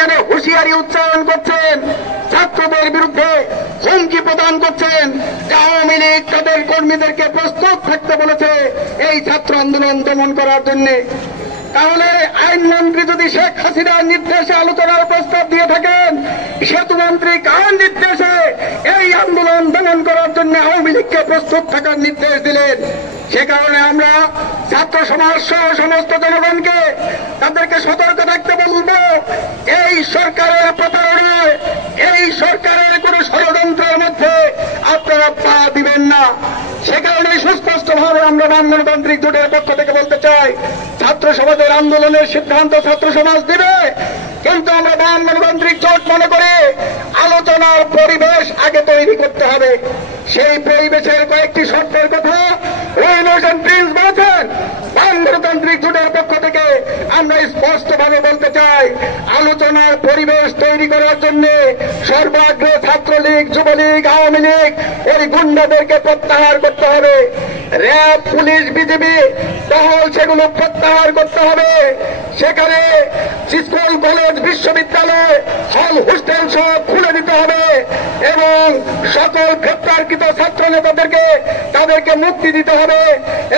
সেখানে হুঁশিয়ারি উচ্চারণ করছেন, ছাত্রদের বিরুদ্ধে হুমকি প্রদান করছেন যে আওয়ামী লীগ তাদের কর্মীদেরকে প্রস্তুত থাকতে বলেছে এই ছাত্র আন্দোলন দমন করার জন্য। তাহলে আইনমন্ত্রী যদি শেখ হাসিনার নির্দেশে আলোচনার প্রস্তাব দিয়ে থাকেন, সেতুমন্ত্রী কার নির্দেশে এই আন্দোলন দমন করার জন্য আওয়ামী লীগকে প্রস্তুত থাকার নির্দেশ দিলেন? সে কারণে আমরা ছাত্র সমাজ সহ সমস্ত জনগণকে তাদেরকে সতর্ক থাকতে বলবো, এই সরকারের প্রতারণায়, এই সরকারের কোন ষড়যন্ত্রের মধ্যে আপনারা পা দিবেন না। সে কারণে সুস্পষ্টভাবে আমরা বাম গণতান্ত্রিক জোটের পক্ষ থেকে বলতে চাই, ছাত্র সমাজের আন্দোলনের সিদ্ধান্ত ছাত্র সমাজ দেবে, কিন্তু আমরা বাম গণতান্ত্রিক জোট মনে করে আলোচনার পরিবেশ আগে তৈরি করতে হবে। সেই পরিবেশের কয়েকটি শর্তের কথা প্রিন্স বলেছেন। বাম গণতান্ত্রিক জোটের পক্ষ থেকে আমরা স্পষ্টভাবে বলতে চাই, আলোচনার পরিবেশ তৈরি করার জন্য সর্বাগ্রে ছাত্রলীগ, যুবলীগ, আওয়ামী লীগ ওই গুন্ডাদেরকে প্রত্যাহার করতে হবে। র্যাব, পুলিশ, বিজিবি টহল সেগুলো প্রত্যাহার করতে হবে। সেখানে স্কুল, কলেজ, বিশ্ববিদ্যালয়, হল, হোস্টেল সব খুলে দিতে হবে এবং সকল গ্রেপ্তারকৃত ছাত্র নেতাদেরকে তাদেরকে মুক্তি দিতে হবে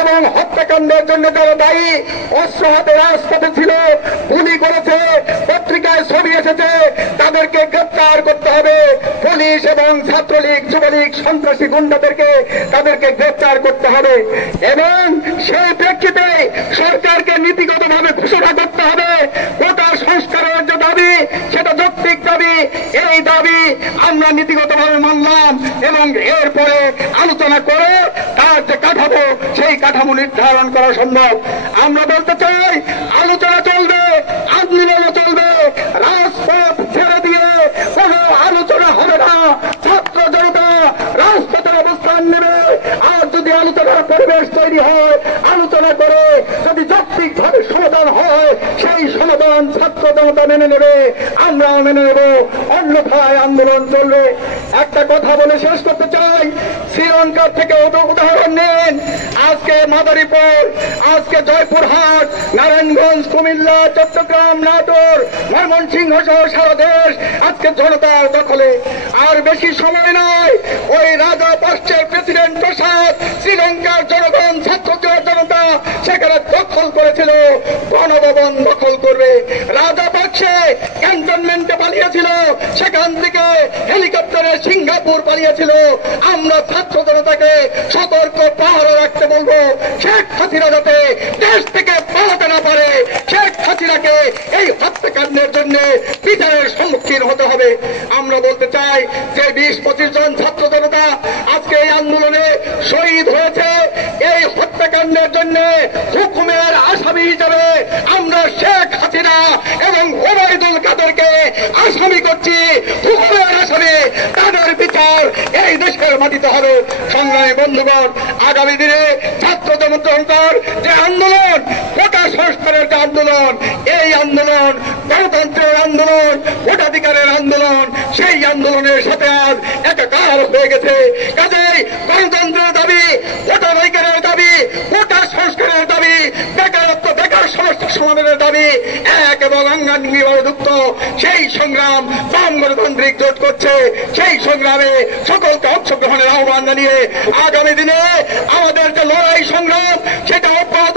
এবং হত্যাকাণ্ডের জন্য যারা দায়ী, অস্ত্র হাতে রাজপথে ছিল, গুলি করেছে, পত্রিকায় ছবি এসেছে, তাদেরকে গ্রেপ্তার করতে হবে। পুলিশ এবং ছাত্রলীগ, যুবলীগ, সন্ত্রাসী গুন্ডাদেরকে তাদেরকে গ্রেপ্তার করতে হবে এবং সেই প্রেক্ষিতে সরকারকে নীতিগতভাবে ঘোষণা করতে হবে কোটা সংস্কারের যে দাবি, সেটা যৌক্তিক দাবি। এই দাবি আমরা নীতিগতভাবে মানলাম এবং এরপরে আলোচনা করে তার যে কাঠামো, সেই কাঠামো নির্ধারণ করা সম্ভব। আমরা বলতে চাই, আলোচনা চলবে, আন্দোলনও চলবে, রাজপথ ছেড়ে দিয়ে কোন আলোচনা হবে না। ছাত্র জনতা রাজপথের অবস্থান নেবে। আর যদি আলোচনার পরিবেশ তৈরি হয়, আলোচনা করে যদি যৌক্তিকভাবে সমাধান হয়, সেই সমাধান ছাত্র জনতা মেনে নেবে, আমরাও মেনে নেব, অন্যথায় আন্দোলন চলবে। একটা কথা বলে শেষ করতে চাই, শ্রীলঙ্কার থেকে উদাহরণ নিন। আজকে মাদারীপুর, আজকে জয়পুরহাট, নারায়ণগঞ্জ, কুমিল্লা, চট্টগ্রাম, নাটোর, ময়মনসিংহ সহ সারা দেশ আজকে জনতার দখলে। আর বেশি সময় নয়, ওই রাজা পার্শ্বের প্রেসিডেন্ট প্রসাদ শ্রীলঙ্কার জনগণ, ছাত্র জনতা সেখানে দখল করেছিল, গণভবন দখল করবে। রাজা পার্শ্বে ক্যান্টনমেন্টে পালিয়েছিল, সেখান থেকে হেলিকপ্টারে সিঙ্গাপুর পালিয়েছিল। আমরা ছাত্র জনতাকে সতর্ক পাহারা রাখতে বলবো, শেখ হাসিনা যাতে দেশ থেকে পালাতে না পারে। শেখ হাসিনাকে এই হত্যাকাণ্ডের জন্য বিচারের সম্মুখীন হতে হবে। আমরা বলতে চাই যে 20-25 জন ছাত্র জনতা আজকে এই আন্দোলনে শহীদ হয়েছে। এই হত্যাকাণ্ডের জন্য হুকুমের আসামি হিসেবে আমরা শেখ হাসিনা এবং ওবায়দুল কাদেরকে আসামি করছি। হুকুমের আসামি, তাদের বিচার এই দেশের মাটিতে হবে। সংগ্রামী বন্ধুগণ, আগামী দিনে ছাত্র জনতার যে আন্দোলন, কোটা সংস্কারের যে আন্দোলন, এই আন্দোলন গণতন্ত্রের আন্দোলন, ভোটাধিকারের আন্দোলন, সেই আন্দোলনের সাথে আজ একাকার হয়ে গেছে। কাজেই গণতন্ত্রের দাবি, ভোটাধিকারের দাবি, কোটা সংস্কারের দাবি, বেকারত্ব, বেকার সমস্যা সমাধানের দাবি এক এবং অঙ্গাঙ্গিভাবে যুক্ত। সেই সংগ্রাম বাম গণতান্ত্রিক জোট করছে। সেই সংগ্রামে সকলকে অংশগ্রহণের আহ্বান জানিয়ে আগামী দিনে আমাদের যে লড়াই সংগ্রাম, সেটা অব্যাহত